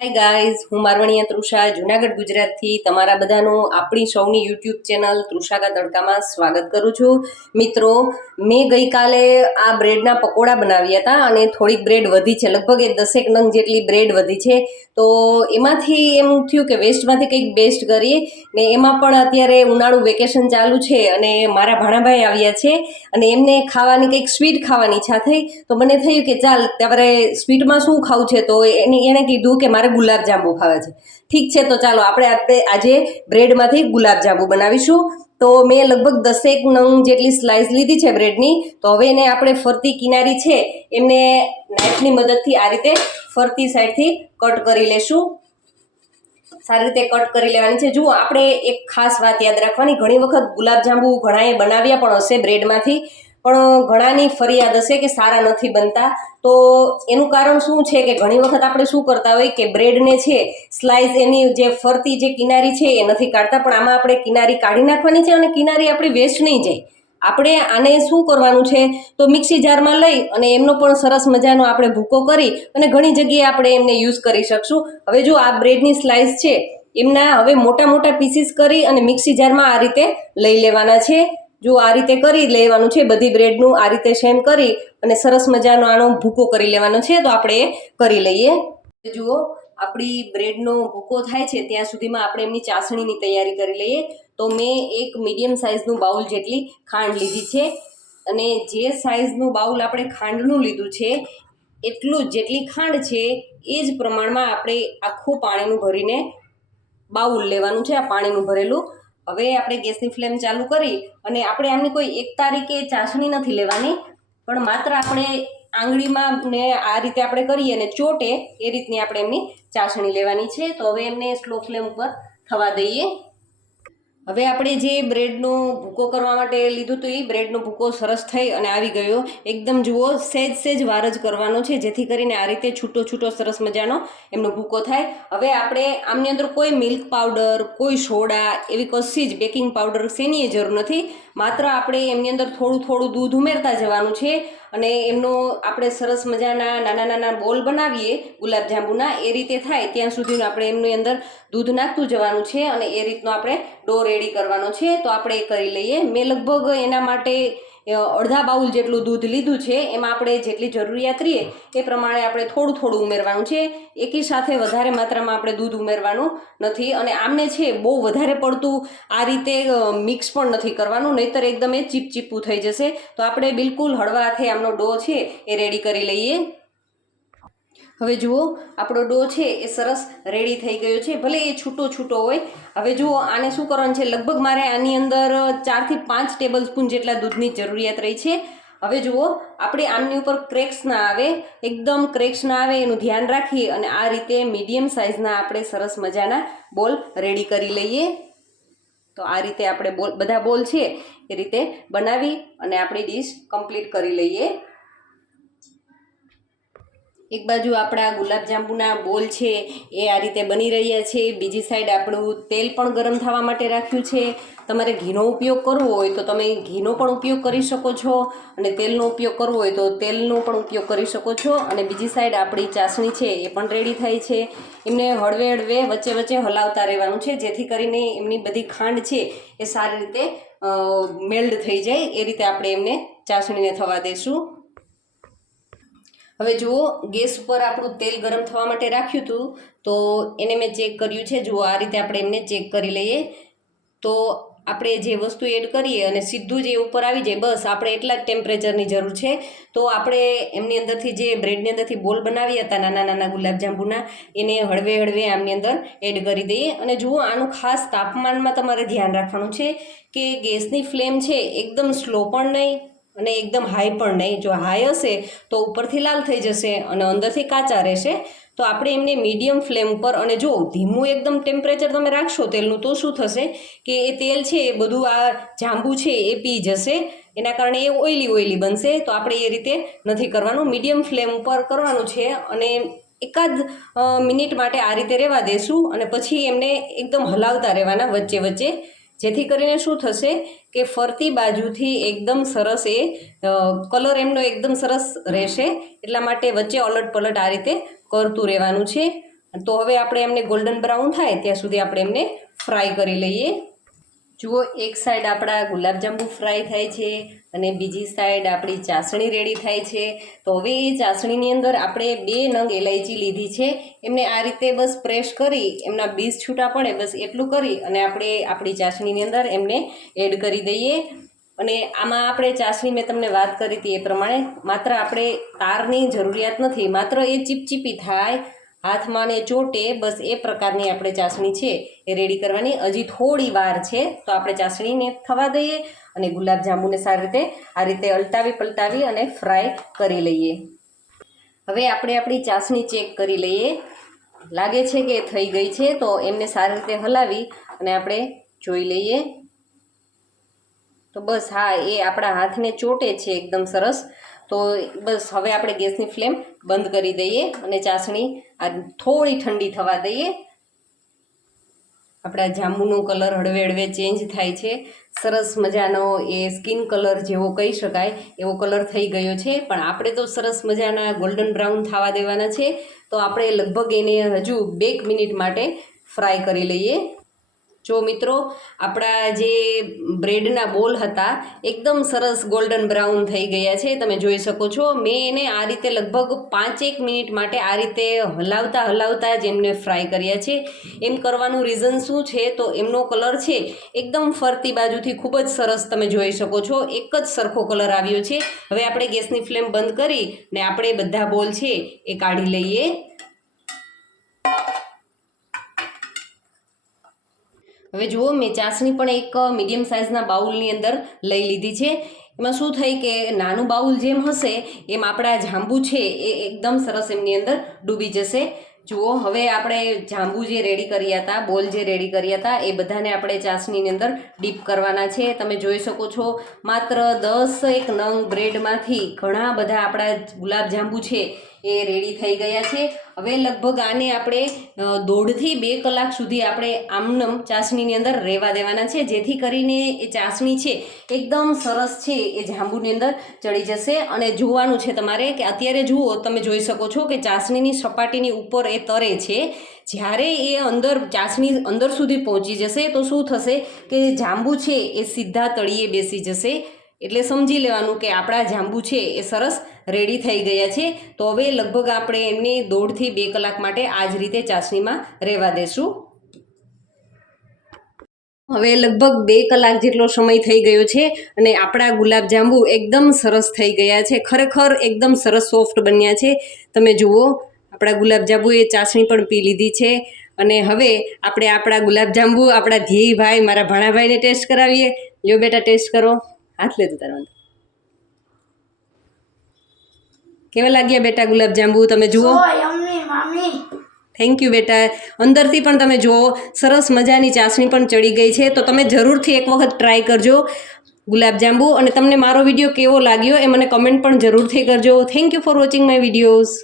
Hi guys હું મારવણીયા તૃષા, જુનાગઢ ગુજરાતથી તમારા બધાનું આપણી સૌની યુટ્યુબ ચેનલ તૃષાકા તડકામાં સ્વાગત કરું છું. મિત્રો, મેં ગઈકાલે આ બ્રેડના પકોડા બનાવ્યા હતા અને થોડીક બ્રેડ વધી છે. લગભગ એ દસેક નંગ જેટલી બ્રેડ વધી છે. તો એમાંથી એમ થયું કે વેસ્ટમાંથી કંઈક બેસ્ટ કરીએ ને એમાં પણ અત્યારે ઉનાળુ વેકેશન ચાલુ છે અને મારા ભાણાભાઈ આવ્યા છે અને એમને ખાવાની કંઈક સ્વીટ ખાવાની ઈચ્છા થઈ. તો મને થયું કે ચાલ ત્યારે સ્વીટમાં શું ખાવું છે? તો એને એણે કીધું કે મારે ગુલાબજાંબુ ખાવા છે. ઠીક છે, તો ચાલો આપણે આજે બ્રેડમાંથી ગુલાબજાંબુ બનાવીશું. તો મેં લગભગ દસેક નંગ જેટલી સ્લાઇસ લીધી છે બ્રેડની. તો હવે એને આપણે ફરતી કિનારી છે, એમને નાઇફની મદદથી આ રીતે ફરતી સાઈડથી કટ કરી લેશું. સારી રીતે કટ કરી લેવાની છે. જુઓ, આપણે એક ખાસ વાત યાદ રાખવાની, ઘણી વખત ગુલાબજાંબુ ઘણાએ બનાવ્યા પણ હશે બ્રેડમાંથી. પણ ઘણાની ફરિયાદ હશે કે સારા નથી બનતા. તો એનું કારણ શું છે કે ઘણી વખત આપણે શું કરતા હોય કે બ્રેડને છે સ્લાઇસ એની જે ફરતી જે કિનારી છે એ નથી કાઢતા, પણ આમાં આપણે કિનારી કાઢી નાખવાની છે અને કિનારી આપણી વેસ્ટ નહીં જાય. આપણે આને શું કરવાનું છે? તો મિક્સી જારમાં લઈ અને એમનો પણ સરસ મજાનો આપણે ભૂકો કરી અને ઘણી જગ્યાએ આપણે એમને યુઝ કરી શકશું. હવે જો આ બ્રેડની સ્લાઇસ છે, એમના હવે મોટા મોટા પીસીસ કરી અને મિક્સી જારમાં આ રીતે લઈ લેવાના છે. જો આ રીતે કરી લેવાનું છે, બધી બ્રેડનું આ રીતે સેમ કરી અને સરસ મજાનો આનો ભૂકો કરી લેવાનો છે, તો આપણે કરી લઈએ. જુઓ, આપણી બ્રેડનો ભૂકો થાય છે, ત્યાં સુધીમાં આપણે એમની ચાસણીની તૈયારી કરી લઈએ. તો મેં એક મીડિયમ સાઇઝનું બાઉલ જેટલી ખાંડ લીધી છે અને જે સાઇઝનું બાઉલ આપણે ખાંડનું લીધું છે, એટલું જેટલી ખાંડ છે, એ જ પ્રમાણમાં આપણે આખું પાણીનું ભરીને બાઉલ લેવાનું છે, આ પાણીનું ભરેલું હવે આપણે ગેસની ફ્લેમ ચાલુ કરી અને આપણે આમની કોઈ એક તારીખે ચાસણી નથી લેવાની, પણ માત્ર આપણે આંગળીમાં ને આ રીતે આપણે કરીએ ને ચોટે એ રીતની આપણે એમની ચાસણી લેવાની છે. તો હવે એમને સ્લો ફ્લેમ ઉપર થવા દઈએ. હવે આપણે જે બ્રેડનો ભૂકો કરવા માટે લીધું હતું એ બ્રેડનો ભૂકો સરસ થઈ અને આવી ગયો. એકદમ જુઓ સહેજ સેજ વાર જ કરવાનો છે, જેથી કરીને આ રીતે છૂટો છૂટો સરસ મજાનો એમનો ભૂકો થાય. હવે આપણે આમની અંદર કોઈ મિલ્ક પાવડર, કોઈ સોડા, એવી કશી જ બેકિંગ પાવડર શેની જરૂર નથી. માત્ર આપણે એમની અંદર થોડું થોડું દૂધ ઉમેરતા જવાનું છે અને એમનો આપણે સરસ મજાના નાના નાના બોલ બનાવીએ ગુલાબજાંબુના એ રીતે થાય. ત્યાં સુધીનું આપણે એમની અંદર દૂધ નાખતું જવાનું છે અને એ રીતનો આપણે ડો રેડી કરવાનો છે, તો આપણે એ કરી લઈએ. મેં લગભગ એના માટે અડધા બાઉલ જેટલું દૂધ લીધું છે. એમાં આપણે જેટલી જરૂરિયાત રહીએ એ પ્રમાણે આપણે થોડું થોડું ઉમેરવાનું છે. એકી સાથે વધારે માત્રામાં આપણે દૂધ ઉમેરવાનું નથી. અને આમને છે, બહુ વધારે પડતું આ રીતે મિક્સ પણ નથી કરવાનું, નહીતર એકદમ એ ચીપચીપું થઈ જશે. તો આપણે બિલકુલ હળવા હાથે આમનો ડો છે, એ રેડી કરી લઈએ. હવે જુઓ, આપણો ડો છે એ સરસ રેડી થઈ ગયો છે, ભલે એ છૂટો છૂટો હોય. હવે જુઓ, આને શું કરવાનું છે? લગભગ મારે આની અંદર ચારથી પાંચ ટેબલ સ્પૂન જેટલા દૂધની જરૂરિયાત રહી છે. હવે જુઓ, આપણે આમની ઉપર ક્રેક્સ ના આવે, એકદમ ક્રેક્સ ના આવે, એનું ધ્યાન રાખીએ અને આ રીતે મીડિયમ સાઇઝના આપણે સરસ મજાના બોલ રેડી કરી લઈએ. તો આ રીતે આપણે બોલ, બધા બોલ છે એ રીતે બનાવી અને આપણી ડીશ કમ્પ્લીટ કરી લઈએ. એક બાજુ આપણા ગુલાબજાંબુના બોલ છે, એ આ રીતે બની રહ્યા છે. બીજી સાઈડ આપણું તેલ પણ ગરમ થવા માટે રાખ્યું છે. તમારે ઘીનો ઉપયોગ કરવો હોય તો તમે ઘીનો પણ ઉપયોગ કરી શકો છો અને તેલનો ઉપયોગ કરવો હોય તો તેલનો પણ ઉપયોગ કરી શકો છો. અને બીજી સાઈડ આપણી ચાસણી છે, એ પણ રેડી થાય છે. એમને હળવે હળવે વચ્ચે વચ્ચે હલાવતા રહેવાનું છે, જેથી કરીને એમની બધી ખાંડ છે, એ સારી રીતે મેલ્ડ થઈ જાય. એ રીતે આપણે એમને ચાસણીને થવા દઈશું હવે જુઓ, ગેસ ઉપર આપણું તેલ ગરમ થવા માટે રાખ્યું હતું, તો એને મેં ચેક કર્યું છે. જુઓ, આ રીતે આપણે એમને ચેક કરી લઈએ. તો આપણે જે વસ્તુ એડ કરીએ અને સીધું જે ઉપર આવી જાય, બસ આપણે એટલા જ ટેમ્પરેચરની જરૂર છે. તો આપણે એમની અંદરથી જે બ્રેડની અંદરથી બોલ બનાવ્યા હતા, નાના નાના ગુલાબજાંબુના, એને હળવે હળવે આમની અંદર એડ કરી દઈએ. અને જુઓ, આનું ખાસ તાપમાનમાં તમારે ધ્યાન રાખવાનું છે કે ગેસની ફ્લેમ છે, એકદમ સ્લો પણ નહીં અને એકદમ હાઈ પણ નહીં. જો હાઈ હશે તો ઉપરથી લાલ થઈ જશે અને અંદરથી કાચા રહેશે. તો આપણે એમને મીડિયમ ફ્લેમ ઉપર અને જો ધીમું એકદમ ટેમ્પરેચર તમે રાખશો તેલનું તો શું થશે? કે એ તેલ છે એ બધું આ જાંબુ છે એ પી જશે. એના કારણે એ ઓઇલી ઓઇલી બનશે. તો આપણે એ રીતે નથી કરવાનું. મીડિયમ ફ્લેમ ઉપર કરવાનું છે અને એકાદ મિનિટ માટે આ રીતે રહેવા દેશું અને પછી એમને એકદમ હલાવતા રહેવાના વચ્ચે વચ્ચે જેથી કરીને શું થશે કે ફરતી બાજુથી એકદમ સરસ એ કલર એમનો એકદમ સરસ રહેશે. એટલા માટે વચ્ચે અલટ પલટ આ રીતે કરતું રહેવાનું છે. તો હવે આપણે એમને ગોલ્ડન બ્રાઉન થાય, ત્યાં સુધી આપણે એમને ફ્રાય કરી લઈએ. જુઓ, એક સાઈડ આપણા ગુલાબજાંબુ ફ્રાય થાય છે અને બીજી સાઈડ આપણી ચાસણી રેડી થાય છે. તો હવે એ ચાસણીની અંદર આપણે બે નંગ એલાયચી લીધી છે. એમને આ રીતે બસ પ્રેસ કરી, એમના બીજ છૂટા પડે, બસ એટલું કરી અને આપણે આપણી ચાસણીની અંદર એમને એડ કરી દઈએ. અને આમાં આપણે ચાસણી મેં તમને વાત કરી હતી એ પ્રમાણે, માત્ર આપણે તારની જરૂરિયાત નથી, માત્ર એ ચીપચીપી થાય હાથમાં ને ચોટે બસ એ પ્રકારની આપણે ચાસણી છે, એ રેડી કરવાની. હજી થોડી વાર છે, તો આપણે ચાસણીને થવા દઈએ અને ગુલાબજાંબુને સારી રીતે આ રીતે અલટાવી પલટાવી અને ફ્રાય કરી લઈએ. હવે આપણે આપણી ચાસણી ચેક કરી લઈએ. લાગે છે કે થઈ ગઈ છે, તો એમને સારી રીતે હલાવી અને આપણે જોઈ લઈએ. તો બસ હા, એ આપણા હાથને ચોટે છે, એકદમ સરસ. તો બસ હવે આપણે ગેસની ફ્લેમ બંધ કરી દઈએ અને ચાસણી આ થોડી ઠંડી થવા દઈએ. આપણા જાંબુનો કલર હળવે હળવે ચેન્જ થાય છે. સરસ મજાનો એ સ્કિન કલર જેવો કહી શકાય એવો કલર થઈ ગયો છે. પણ આપણે તો સરસ મજાના ગોલ્ડન બ્રાઉન થવા દેવાના છે. તો આપણે લગભગ એને હજુ બે મિનિટ માટે ફ્રાય કરી લઈએ. જો મિત્રો, આપણા જે બ્રેડના બોલ હતા, એકદમ સરસ ગોલ્ડન બ્રાઉન થઈ ગયા છે. તમે જોઈ શકો છો, મેં એને આ રીતે લગભગ પાંચેક મિનિટ માટે આ રીતે હલાવતા હલાવતા જ એમને ફ્રાય કર્યા છે. એમ કરવાનું રીઝન શું છે? તો એમનો કલર છે, એકદમ ફરતી બાજુથી ખૂબ જ સરસ તમે જોઈ શકો છો. એક જ સરખો કલર આવ્યો છે. હવે આપણે ગેસની ફ્લેમ બંધ કરી ને આપણે બધા બોલ છે એ કાઢી લઈએ. હવે જુઓ, મેં ચાસણી પણ એક મીડિયમ સાઇઝના બાઉલની અંદર લઈ લીધી છે. એમાં શું થઈ કે નાનું બાઉલ જેમ હશે, એમ આપણા જાંબુ છે એ એકદમ સરસ એમની અંદર ડૂબી જશે. જુઓ, હવે આપણે જાંબુ જે રેડી કર્યા હતા, બોલ જે રેડી કર્યા હતા, એ બધાને આપણે ચાસણીની અંદર ડીપ કરવાના છે. તમે જોઈ શકો છો, માત્ર દસ એક નંગ બ્રેડમાંથી ઘણા બધા આપણા ગુલાબજાંબુ છે. એ રેડી થઈ ગયા છે. હવે લગભગ આને આપણે દોઢથી બે કલાક સુધી આપણે આમનમ ચાસણીની અંદર રહેવા દેવાના છે. જેથી કરીને એ ચાસણી છે, એકદમ સરસ છે, એ જાંબુની અંદર ચડી જશે. અને જોવાનું છે તમારે કે અત્યારે જુઓ, તમે જોઈ શકો છો કે ચાસણીની સપાટીની ઉપર એ તરે છે. જ્યારે એ અંદર ચાસણી અંદર સુધી પહોંચી જશે, તો શું થશે કે જાંબુ છે એ સીધા તળીએ બેસી જશે. એટલે સમજી લેવાનું કે આપણા જાંબુ છે એ સરસ રેડી થઈ ગયા છે. તો હવે લગભગ આપણે એમને દોઢથી બે કલાક માટે આ જ રીતે ચાસણીમાં રહેવા દેશું. હવે લગભગ બે કલાક જેટલો સમય થઈ ગયો છે અને આપણા ગુલાબજાંબુ એકદમ સરસ થઈ ગયા છે. ખરેખર એકદમ સરસ સોફ્ટ બન્યા છે. તમે જુઓ, આપણા ગુલાબજાંબુએ ચાસણી પણ પી લીધી છે. અને હવે આપણે આપણા ગુલાબજાંબુ આપણા ધ્યેયભાઈ, મારા ભાણાભાઈને ટેસ્ટ કરાવીએ. જો બેટા, ટેસ્ટ કરો. હાથ લેતું તારા કેવા લાગ્યા બેટા ગુલાબજાંબુ? તમે જુઓ. થેન્ક યુ બેટા. અંદરથી પણ તમે જુઓ સરસ મજાની ચાસણી પણ ચડી ગઈ છે. તો તમે જરૂરથી એક વખત ટ્રાય કરજો ગુલાબજાંબુ. અને તમને મારો વીડિયો કેવો લાગ્યો એ મને કમેન્ટ પણ જરૂરથી કરજો. Thank you for watching my videos